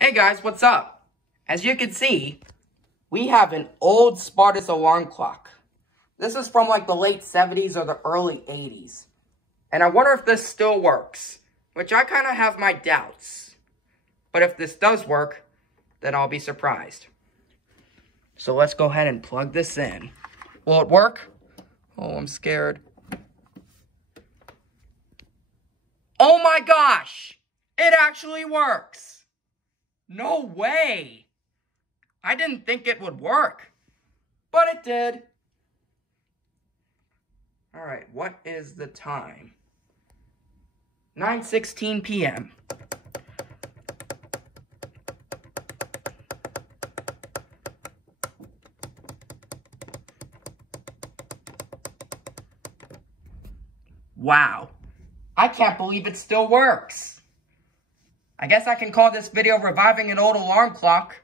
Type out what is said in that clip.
Hey guys, what's up? As you can see, we have an old Spartus alarm clock. This is from like the late 70s or the early 80s. And I wonder if this still works, which I kind of have my doubts. But if this does work, then I'll be surprised. So let's go ahead and plug this in. Will it work? Oh, I'm scared. Oh my gosh! It actually works! No way! I didn't think it would work, but it did. Alright, what is the time? 9:16 p.m. Wow, I can't believe it still works. I guess I can call this video reviving an old alarm clock.